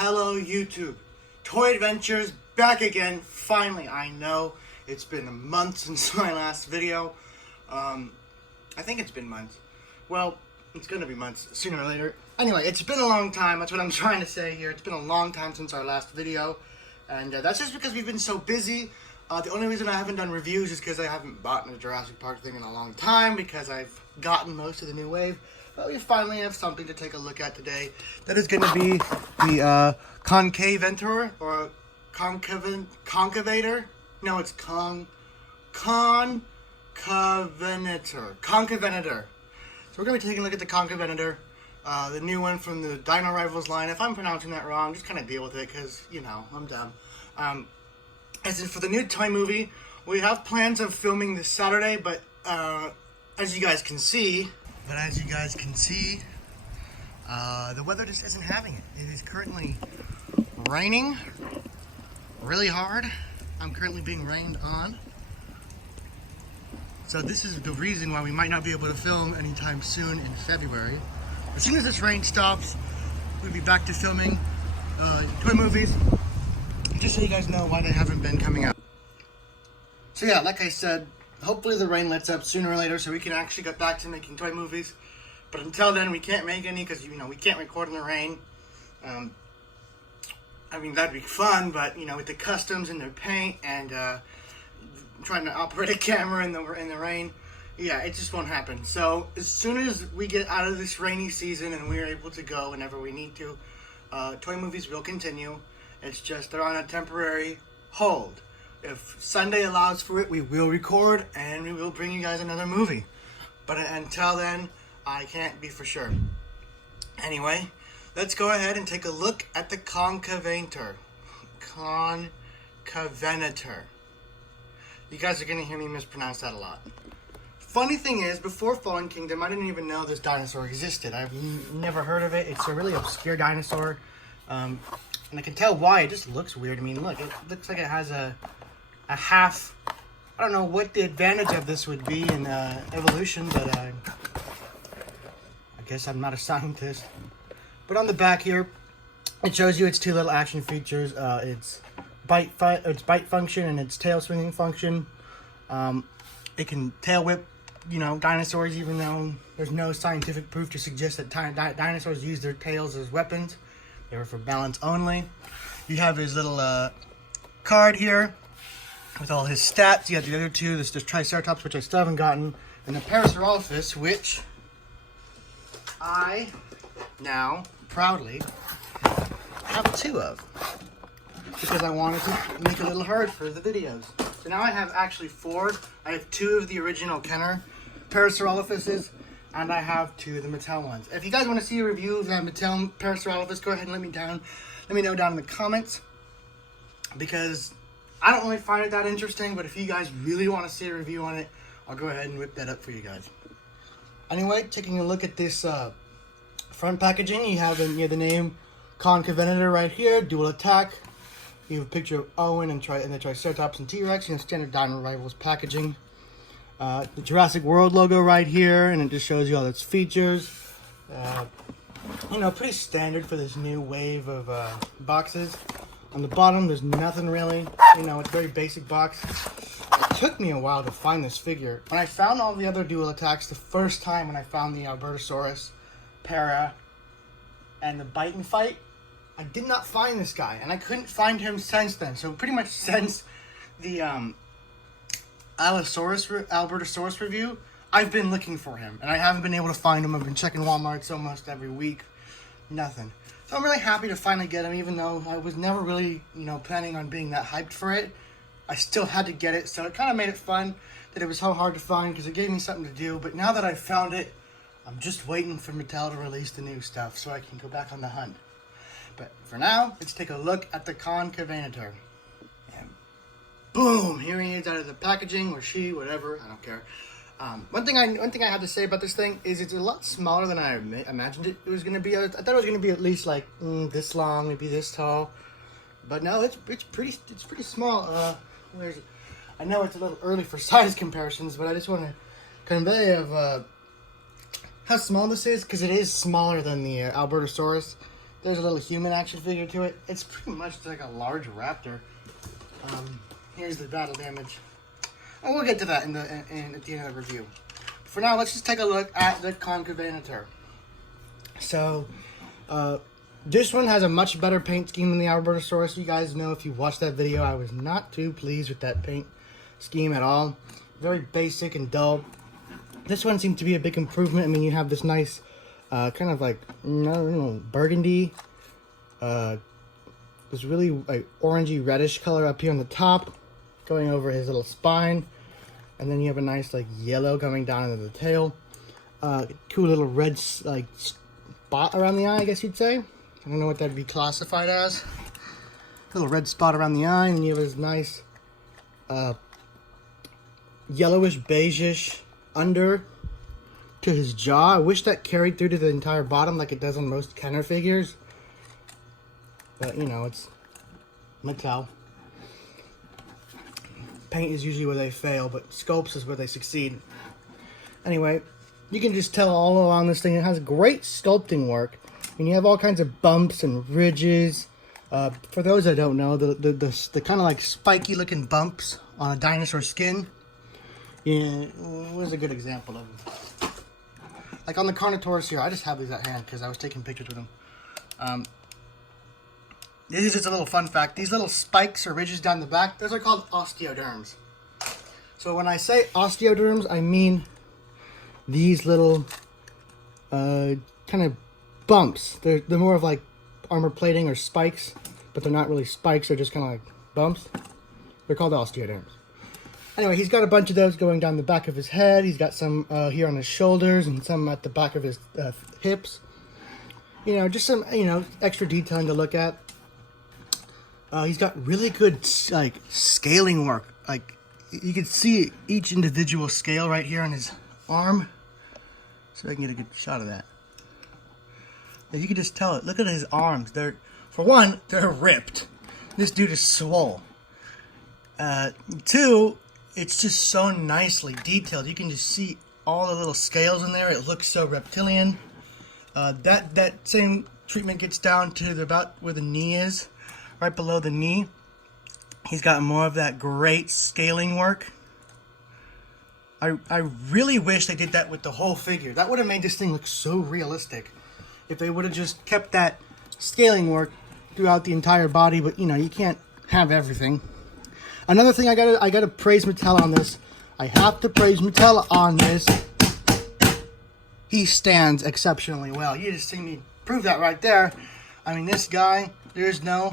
Hello YouTube, Toy Adventures back again, finally. I know it's been a month since my last video. I think it's been months. Well, it's gonna be months sooner or later. Anyway, it's been a long time, that's what I'm trying to say here. It's been a long time since our last video, and that's just because we've been so busy. The only reason I haven't done reviews is because I haven't bought a Jurassic Park thing in a long time, because I've gotten most of the new wave. But we finally have something to take a look at today. That is going to be the Concavenator, or Concavenator. No, it's Concavenator. Concavenator. So we're going to be taking a look at the Concavenator, the new one from the Dino Rivals line. If I'm pronouncing that wrong, just kind of deal with it, because, you know, I'm dumb. As for the new toy movie, we have plans of filming this Saturday, but as you guys can see, the weather just isn't having it. It is currently raining really hard. I'm currently being rained on. So this is the reason why we might not be able to film anytime soon in February. As soon as this rain stops, we'll be back to filming toy movies. Just so you guys know why they haven't been coming out. So yeah, like I said, hopefully the rain lets up sooner or later so we can actually get back to making toy movies. But until then, we can't make any because, you know, we can't record in the rain. I mean, that'd be fun, but, you know, with the customs and the paint and trying to operate a camera in the rain, yeah, it just won't happen. So as soon as we get out of this rainy season and we're able to go whenever we need to, toy movies will continue. It's just they're on a temporary hold. If Sunday allows for it, we will record and we will bring you guys another movie. But until then, I can't be for sure. Anyway, let's go ahead and take a look at the Concavenator. Concavenator. You guys are going to hear me mispronounce that a lot. Funny thing is, before Fallen Kingdom, I didn't even know this dinosaur existed. I've never heard of it. It's a really obscure dinosaur. And I can tell why. It just looks weird. I mean, look, it looks like it has a half... I don't know what the advantage of this would be in evolution, but I guess I'm not a scientist. But on the back here, it shows you its two little action features. Its bite function and its tail swinging function. It can tail whip, you know, dinosaurs, even though there's no scientific proof to suggest that dinosaurs use their tails as weapons. They were for balance only. You have his little card here with all his stats. You have the other two. There's the Triceratops, which I still haven't gotten, and the Parasaurolophus, which I now proudly have two of, because I wanted to make a little herd for the videos. So now I have actually four. I have two of the original Kenner Parasaurolophuses, and I have two of the Mattel ones. If you guys want to see a review of that Mattel Parasaurolophus, go ahead and let me know down in the comments, because I don't really find it that interesting, but if you guys really want to see a review on it, I'll go ahead and whip that up for you guys. Anyway, taking a look at this front packaging, you have the name Concavenator right here, Dual Attack. You have a picture of Owen and the Triceratops and T-Rex, and standard Dino Rivals packaging. The Jurassic World logo right here, and it just shows you all its features. You know, pretty standard for this new wave of boxes. On the bottom, there's nothing really. You know, it's a very basic box. It took me a while to find this figure. When I found all the other Dual Attacks, the first time when I found the Albertosaurus, Para, and the Bite and Fight, I did not find this guy, and I couldn't find him since then. So pretty much since the Albertosaurus review, I've been looking for him, and I haven't been able to find him. I've been checking Walmarts almost every week. Nothing. So I'm really happy to finally get him, even though I was never really, you know, planning on being that hyped for it. I still had to get it, so it kind of made it fun that it was so hard to find, because it gave me something to do. But now that I've found it, I'm just waiting for Mattel to release the new stuff so I can go back on the hunt. But for now, let's take a look at the Concavenator. And boom, here he is out of the packaging, or she, whatever, I don't care. One thing I have to say about this thing is it's a lot smaller than I imagined it was going to be. I thought it was going to be at least like this long, maybe this tall. But no, it's pretty small. I know it's a little early for size comparisons, but I just want to convey of how small this is, because it is smaller than the Albertosaurus. There's a little human action figure to it. It's pretty much like a large raptor. Here's the battle damage. And we'll get to that at the end of the review. For now, let's just take a look at the Concavenator. So, this one has a much better paint scheme than the Albertosaurus. You guys know if you watched that video, I was not too pleased with that paint scheme at all. Very basic and dull. This one seemed to be a big improvement. I mean, you have this nice, kind of like, I don't know, burgundy, this really like orangey reddish color up here on the top, going over his little spine, and then you have a nice like yellow coming down into the tail. Cool little red like spot around the eye, I guess you'd say. I don't know what that'd be classified as. Little red spot around the eye, and you have this nice yellowish beigeish under to his jaw. I wish that carried through to the entire bottom like it does on most Kenner figures. But, you know, it's Mattel. Paint is usually where they fail, but sculpts is where they succeed. Anyway, you can just tell all along this thing, it has great sculpting work. And you have all kinds of bumps and ridges. For those that don't know, the kind of like spiky looking bumps on a dinosaur skin. Yeah, where's a good example of them? Like on the Carnotaurus here, I just have these at hand because I was taking pictures with them. This is just a little fun fact. These little spikes or ridges down the back, those are called osteoderms. So when I say osteoderms, I mean these little kind of bumps. They're more of like armor plating or spikes, but they're not really spikes. They're just kind of like bumps. They're called osteoderms. Anyway, he's got a bunch of those going down the back of his head. He's got some here on his shoulders and some at the back of his hips. You know, just some, you know, extra detailing to look at. He's got really good, like, scaling work. Like, you can see each individual scale right here on his arm. So I can get a good shot of that. And you can just tell it. Look at his arms. They're, for one, they're ripped. This dude is swole. Two, it's just so nicely detailed. You can just see all the little scales in there. It looks so reptilian. That same treatment gets down to about where the knee is. Right below the knee, he's got more of that great scaling work. I really wish they did that with the whole figure. That would have made this thing look so realistic. If they would have just kept that scaling work throughout the entire body, but you know, you can't have everything. Another thing I gotta praise Mattel on this. I have to praise Mattel on this. He stands exceptionally well. You just see me prove that right there. I mean, this guy, there's no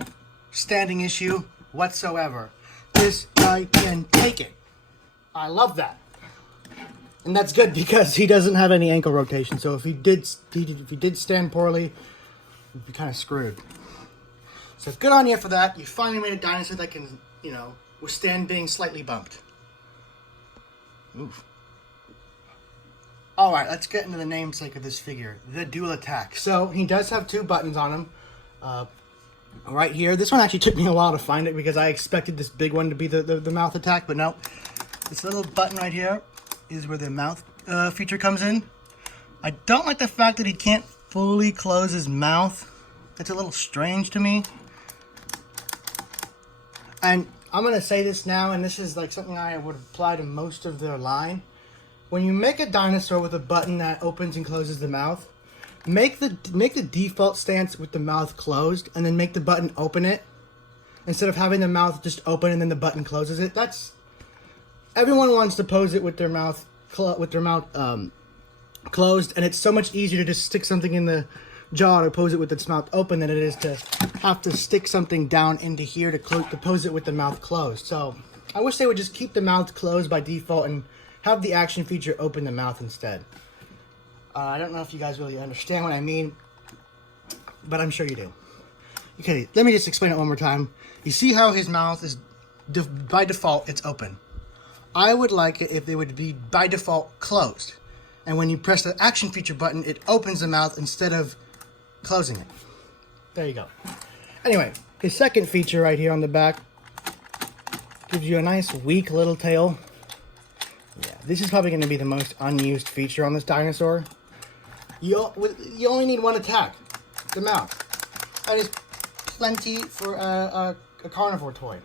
standing issue whatsoever. This guy can take it. I love that. And that's good because he doesn't have any ankle rotation. So if he did stand poorly, he'd be kind of screwed. So good on you for that. You finally made a dinosaur that can, you know, withstand being slightly bumped. Oof. Alright, let's get into the namesake of this figure, the Duel Attack. So he does have two buttons on him. Right here. This one actually took me a while to find it because I expected this big one to be the mouth attack, but no. This little button right here is where the mouth feature comes in. I don't like the fact that he can't fully close his mouth. It's a little strange to me. And I'm going to say this now, and this is like something I would apply to most of their line. When you make a dinosaur with a button that opens and closes the mouth, make the default stance with the mouth closed, and then make the button open it, instead of having the mouth just open and then the button closes it. That's everyone wants to pose it with their mouth closed, and it's so much easier to just stick something in the jaw to pose it with its mouth open than it is to have to stick something down into here to pose it with the mouth closed. So I wish they would just keep the mouth closed by default and have the action feature open the mouth instead. I don't know if you guys really understand what I mean, but I'm sure you do. Okay, let me just explain it one more time. You see how his mouth is, by default, it's open. I would like it if they would be, by default, closed. And when you press the action feature button, it opens the mouth instead of closing it. There you go. Anyway, his second feature right here on the back gives you a nice, weak little tail. Yeah, this is probably going to be the most unused feature on this dinosaur. You only need one attack, the mouth. That is plenty for a carnivore toy.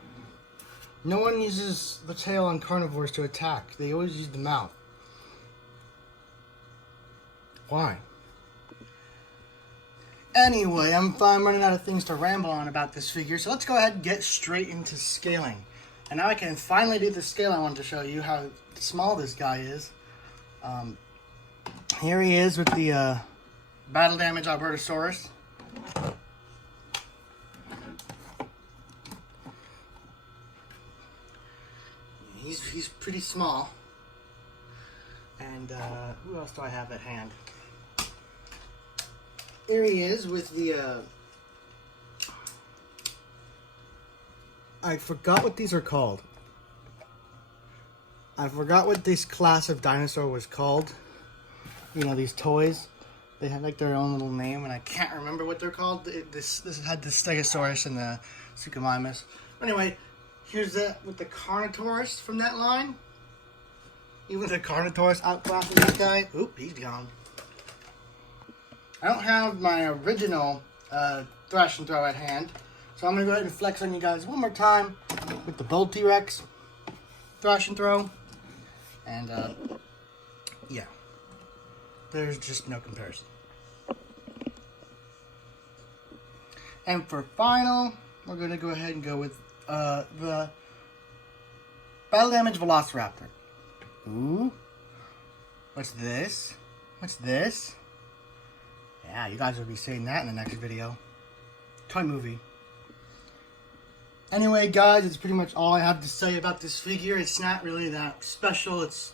No one uses the tail on carnivores to attack. They always use the mouth. Why? Anyway, I'm running out of things to ramble on about this figure, so let's go ahead and get straight into scaling. And now I can finally do the scale I wanted to show you, how small this guy is. Here he is with the Battle Damage Albertosaurus. He's pretty small. And who else do I have at hand? Here he is with the I forgot what these are called. I forgot what this class of dinosaur was called. You know, these toys. They had like their own little name, and I can't remember what they're called. This had the Stegosaurus and the Suchomimus. Anyway, here's that with the Carnotaurus from that line. Even the Carnotaurus outclassing that guy. Oop, he's gone. I don't have my original Thrash and Throw at hand, so I'm going to go ahead and flex on you guys one more time with the Bold T-Rex Thrash and Throw. And, yeah. There's just no comparison. And for final, we're going to go ahead and go with the Battle Damage Velociraptor. Ooh. What's this? What's this? Yeah, you guys will be seeing that in the next video. Toy movie. Anyway, guys, it's pretty much all I have to say about this figure. It's not really that special. It's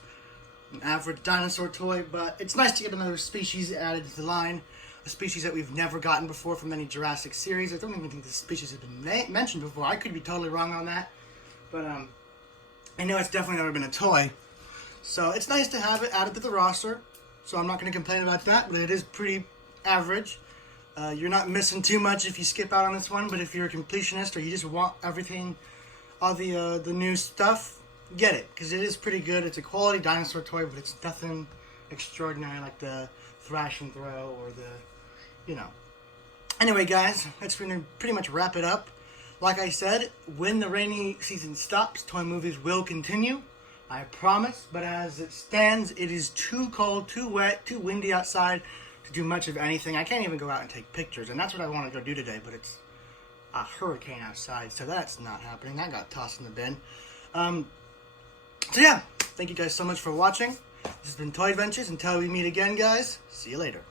an average dinosaur toy, but it's nice to get another species added to the line. A species that we've never gotten before from any Jurassic series. I don't even think this species has been mentioned before. I could be totally wrong on that. But, I know it's definitely never been a toy. So, it's nice to have it added to the roster. So, I'm not going to complain about that, but it is pretty average. You're not missing too much if you skip out on this one, but if you're a completionist or you just want everything, all the new stuff, get it, because it is pretty good. It's a quality dinosaur toy, but it's nothing extraordinary like the Thrash and Throw or the, you know. Anyway, guys, that's going to pretty much wrap it up. Like I said, when the rainy season stops, toy movies will continue. I promise, but as it stands, it is too cold, too wet, too windy outside to do much of anything. I can't even go out and take pictures, and that's what I want to go do today, but it's a hurricane outside, so that's not happening. That got tossed in the bin. So yeah, thank you guys so much for watching. This has been Toy Adventures. Until we meet again, guys, see you later.